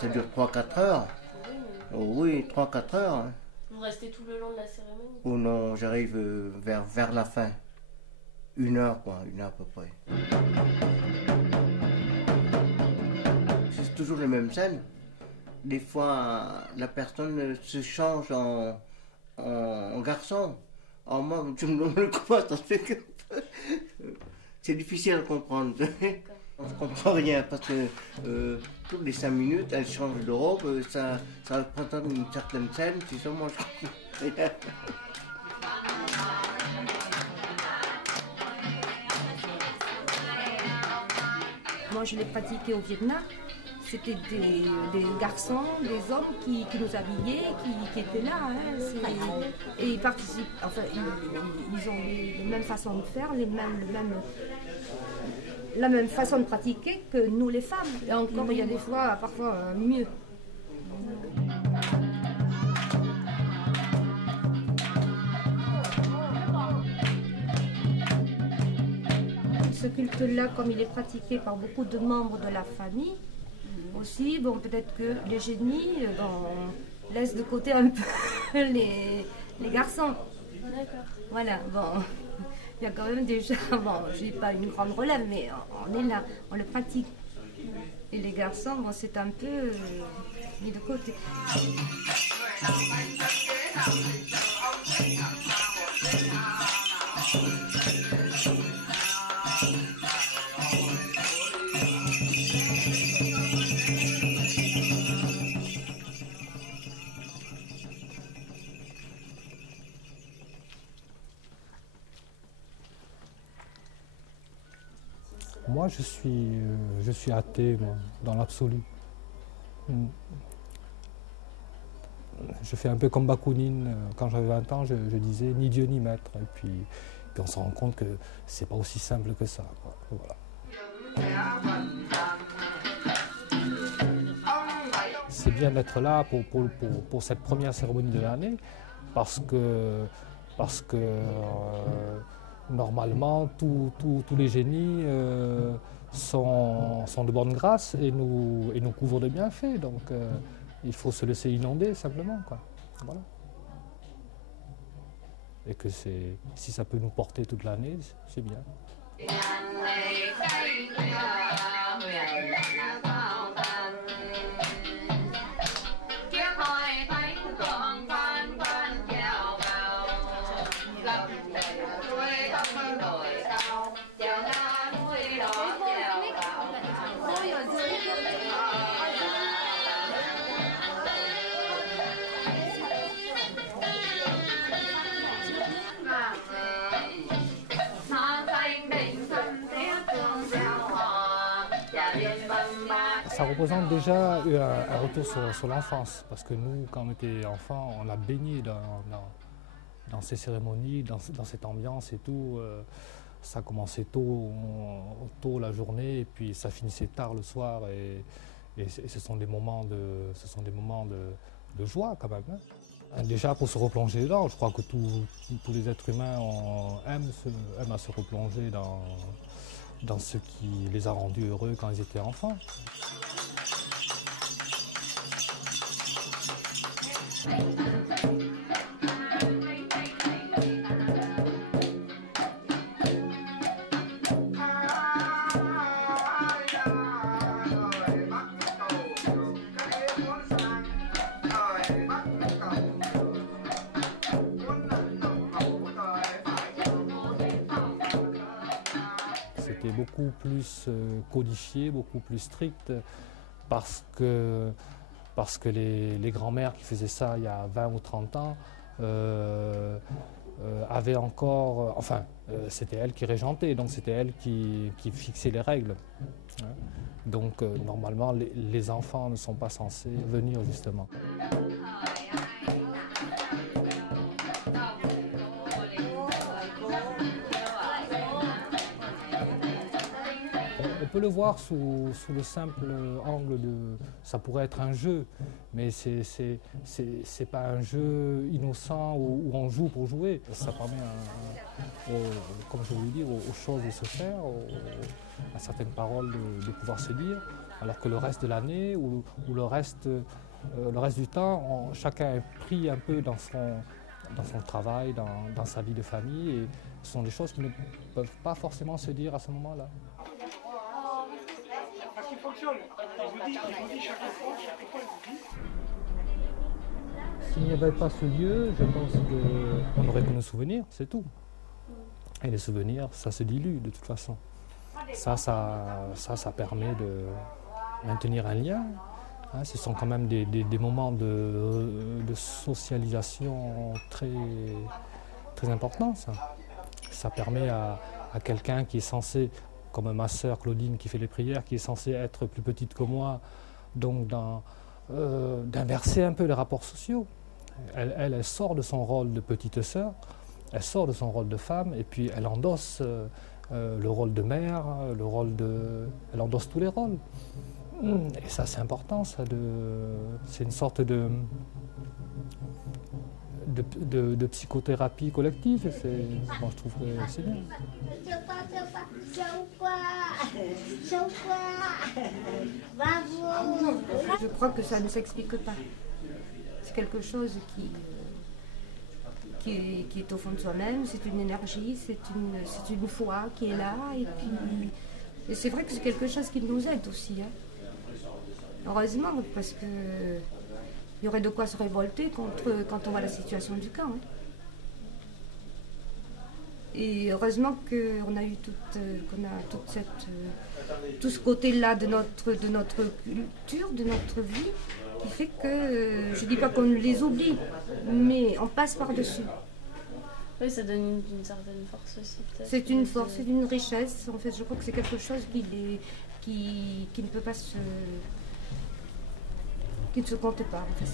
Ça dure 3-4 heures. Oh, oui, 3-4 heures. Hein. Vous restez tout le long de la cérémonie? Oh non, j'arrive vers la fin. 1 heure, quoi, 1 heure à peu près. C'est toujours les mêmes scènes. Des fois, la personne se change en garçon. Alors moi, je me demande comment ça se fait que... C'est difficile à comprendre. On ne comprend rien parce que toutes les 5 minutes, elle change de robe, ça représente une certaine scène, c'est ça, moi je comprends rien. Moi je l'ai pratiqué au Vietnam. C'était des garçons, des hommes qui nous habillaient, qui étaient là. Hein, et ils participent, enfin, ils ont les mêmes façons de faire, la même façon de pratiquer que nous les femmes. Et encore, il y a des fois, parfois, mieux. Ce culte-là, comme il est pratiqué par beaucoup de membres de la famille, aussi, bon, peut-être que les génies laissent de côté un peu les garçons. D'accord. Voilà, bon, il y a quand même déjà, bon, je n'ai pas une grande relève, mais on est là, on le pratique. Et les garçons, bon, c'est un peu mis de côté. Moi, je suis athée, moi, dans l'absolu. Je fais un peu comme Bakounine. Quand j'avais 20 ans, je disais ni Dieu ni maître. Et puis on se rend compte que c'est pas aussi simple que ça, quoi. Voilà. C'est bien d'être là pour cette première cérémonie de l'année parce que normalement, tous les génies sont de bonne grâce et nous couvrent de bienfaits. Donc, il faut se laisser inonder simplement, quoi. Voilà. Et que si ça peut nous porter toute l'année, c'est bien. Ça représente déjà un retour sur l'enfance, parce que nous, quand on était enfants, on a baigné dans ces cérémonies, dans cette ambiance et tout. Ça commençait tôt la journée et puis ça finissait tard le soir. Et ce sont des moments de joie quand même. Hein. Déjà pour se replonger dedans, je crois que tous les êtres humains aiment à se replonger dans ce qui les a rendus heureux quand ils étaient enfants. C'était beaucoup plus codifié, beaucoup plus strict, parce que les grands-mères qui faisaient ça il y a 20 ou 30 ans avaient encore... Enfin, c'était elles qui régentaient, donc c'était elles qui fixaient les règles. Donc normalement, les enfants ne sont pas censés venir justement. On peut le voir sous le simple angle de... Ça pourrait être un jeu, mais c'est pas un jeu innocent où on joue pour jouer. Ça permet, comme je vous l'ai dit, aux choses de se faire, à certaines paroles de pouvoir se dire, alors que le reste de l'année ou le reste du temps, chacun est pris un peu dans son travail, dans sa vie de famille, et ce sont des choses qui ne peuvent pas forcément se dire à ce moment-là. S'il n'y avait pas ce lieu, je pense qu'on n'aurait que nos souvenirs, c'est tout. Et les souvenirs, ça se dilue de toute façon. Ça permet de maintenir un lien. Hein, ce sont quand même des moments de socialisation très importants. Ça permet à quelqu'un qui est censé, comme ma sœur Claudine qui fait les prières, qui est censée être plus petite que moi, donc d'inverser un peu les rapports sociaux. Elle sort de son rôle de petite sœur, elle sort de son rôle de femme, et puis elle endosse le rôle de mère, elle endosse tous les rôles. Et ça, c'est important, c'est une sorte de psychothérapie collective, moi je trouve que c'est bien. Je crois que ça ne s'explique pas. C'est quelque chose qui est au fond de soi-même, c'est une énergie, c'est une foi qui est là, et c'est vrai que c'est quelque chose qui nous aide aussi. Hein. Heureusement, parce que il y aurait de quoi se révolter quand on voit la situation du camp. Hein. Et heureusement qu'on a eu tout ce côté-là de notre culture, de notre vie, qui fait que, je ne dis pas qu'on les oublie, mais on passe par-dessus. Oui, ça donne une certaine force aussi. C'est une force, c'est une richesse. En fait, je crois que c'est quelque chose qui ne peut pas qui ne se compte pas. Enfin,